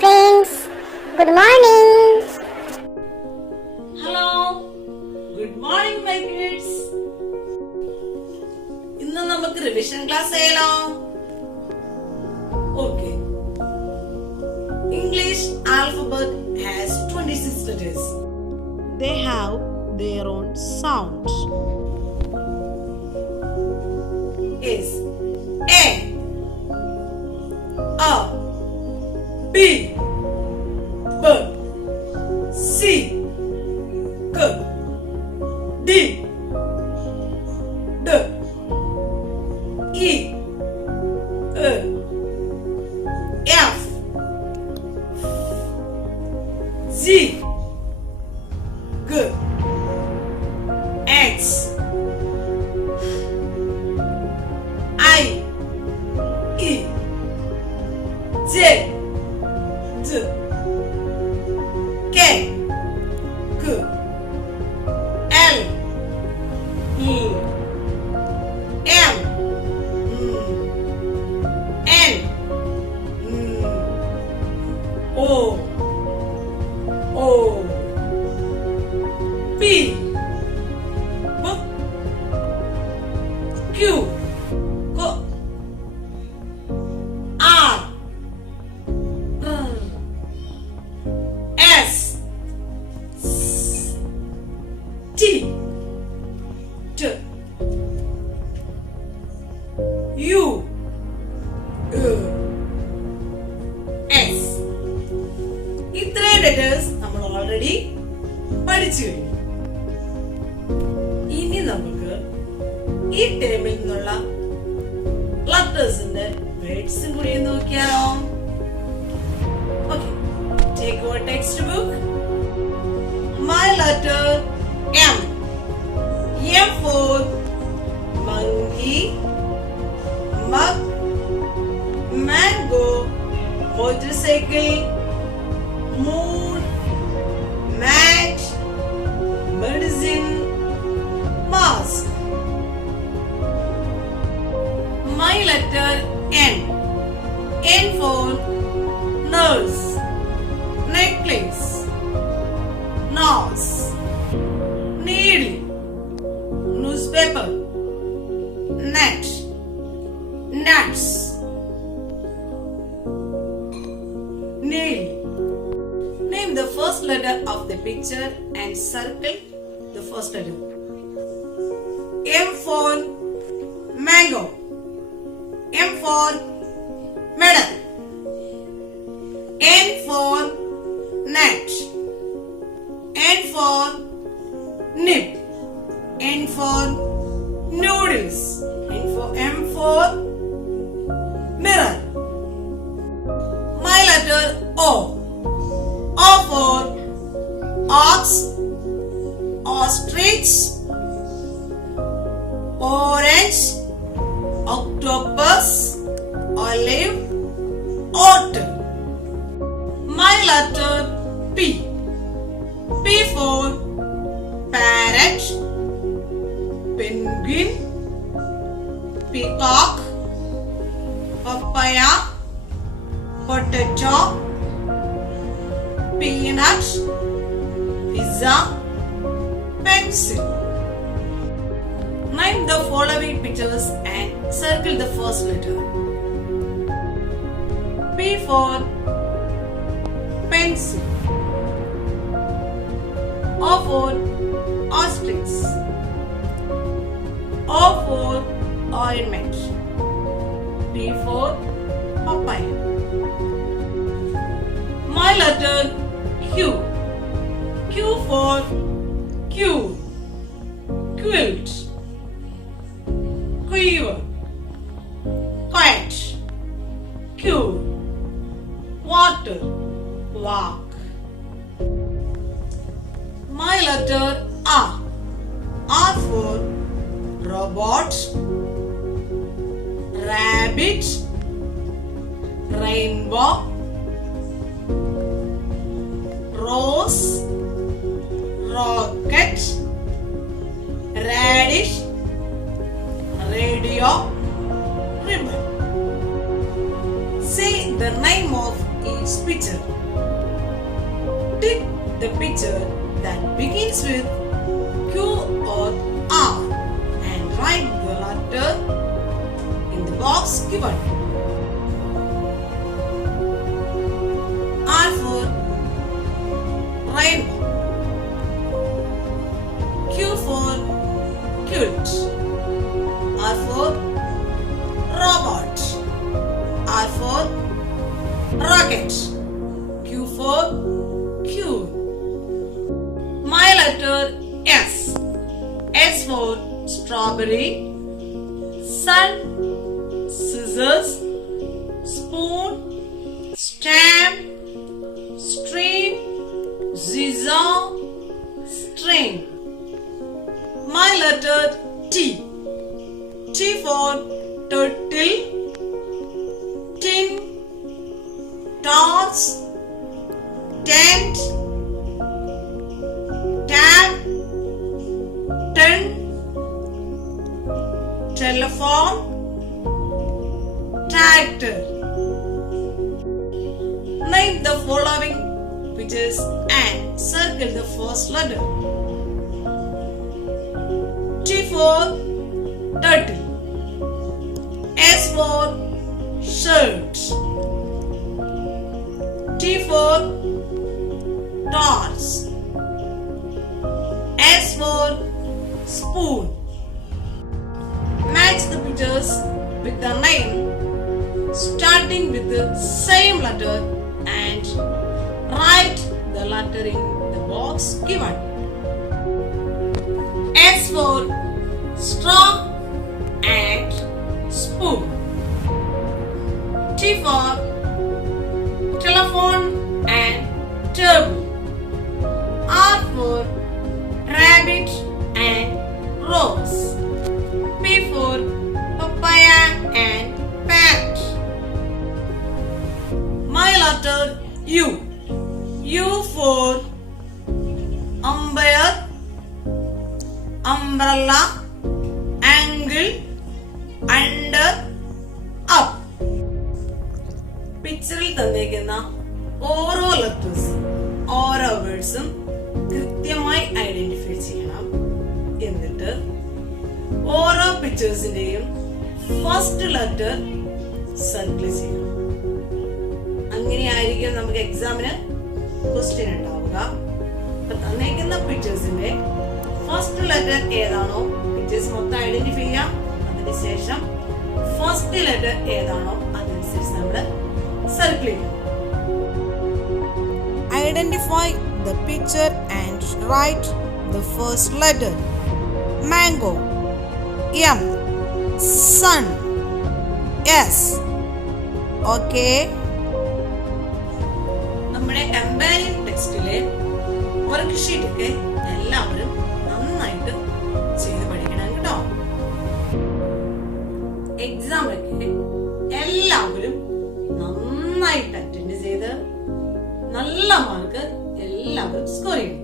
friends. Good morning. Hello. Good morning my kids. ഇന്ന് നമുക്ക് revision class ചെയ്യലോ. Okay. English alphabet has 26 letters. They have their own sounds. Is A, B, B, C, K, D, D, E, F, G, G, H, I, E, J, J, K, K, L, M, N, O, P, Q, R, S, T, U, S. ഇത്രയും ലെറ്റേഴ്സ് നമ്മൾ ഓൾറെഡി പഠിച്ചു കഴിഞ്ഞു. ഇനി നമുക്ക് ഈ ടേബിളിൽ നിന്നുള്ള ലെറ്റേഴ്സിന്റെ വേർഡ്സും കൂടി നോക്കിയാലോ. Okay, take your text book. My letter M. M for monkey, mug, mango, motorcycle, moon, mat, medicine, mask. My letter N. N for nurse, necklace, nose, needle, newspaper, net, nuts, nail. Name the first letter of the picture and circle the first letter. M for mango. M for medal. N for net. N for nip. N for noodles. M for mirror. My letter O. O for ox, ostrich, orange, octopus, olive, otter. My letter P. P for parrot, penguin, peacock, papaya, potato, peanut, pizza, pencil. Name the following pictures and circle the first letter. P for pencil. O for ostrich. O for ointment. P for papaya. My letter Q. Q for cue, quilt, quiver, kite, cure, water, walk. My letter R. R for robot, rabbit, rainbow, rose, rocket, radish, radio, ribbon. Say the name of each its picture. Tick the picture that begins with Q or R and write the letter in the box given. R for rainbow. Q for quilt. R for robot. R for rocket. Q for cube. My letter S. S for strawberry. Sun, scissors, spoon, stamp, stream, zigzag, string. My letter T. T for turtle, tin, torch, tent, tap, tent, telephone, tractor. Name the following pictures and circle the first letter. T for turtle. S for shirt. T for torch. S for spoon. Match the pictures with the name starting with the same letter and write the letter in the box given. S for straw and spoon. T for telephone and table. R for rabbit and rose. P for papaya and parrot. My letter U. U for umpire, umbrella, angle, under, up. പിക്ചറിൽ തന്നേക്കുന്ന ഓരോ ലെറ്റേഴ്സും ഓരോ വേർഡ്സും കൃത്യമായി ഐഡന്റിഫൈ ചെയ്യണം. എന്നിട്ട് ഓരോ പിക്ചേഴ്സിന്റെയും ഫസ്റ്റ് ലെറ്റർ സർക്കിൾ ചെയ്യണം. അങ്ങനെയായിരിക്കും നമുക്ക് എക്സാമിന് ക്വസ്റ്റ്യൻ ഉണ്ടാവുക. അപ്പൊ തന്നേക്കുന്ന പിക്ചേഴ്സിന്റെ ഫസ്റ്റ് ലെറ്റർ ഏതാണോ പിക്ചേഴ്സ് മൊത്തം ഐഡന്റിഫൈ ചെയ്യാം. അതിനുശേഷം ഫസ്റ്റ് ലെറ്റർ ഏതാണോ അതനുസരിച്ച് നമ്മൾ സർക്കിൾ ചെയ്യും. Identify the picture and write the first letter. Mango. M. Sun. S. Okay. നമ്മുടെ എംപാരിംഗ് ടെക്സ്റ്റിലെ വർക്ക് ഷീറ്റൊക്കെ എല്ലാവരും നന്നായിട്ട് ചെയ്ത് പഠിക്കണം കേട്ടോ. എക്സാമിലൊക്കെ എല്ലാവരും നന്നായിട്ട് അറ്റൻഡ് ചെയ്ത് നല്ല മാർക്ക് എല്ലാവരും സ്കോർ ചെയ്യും.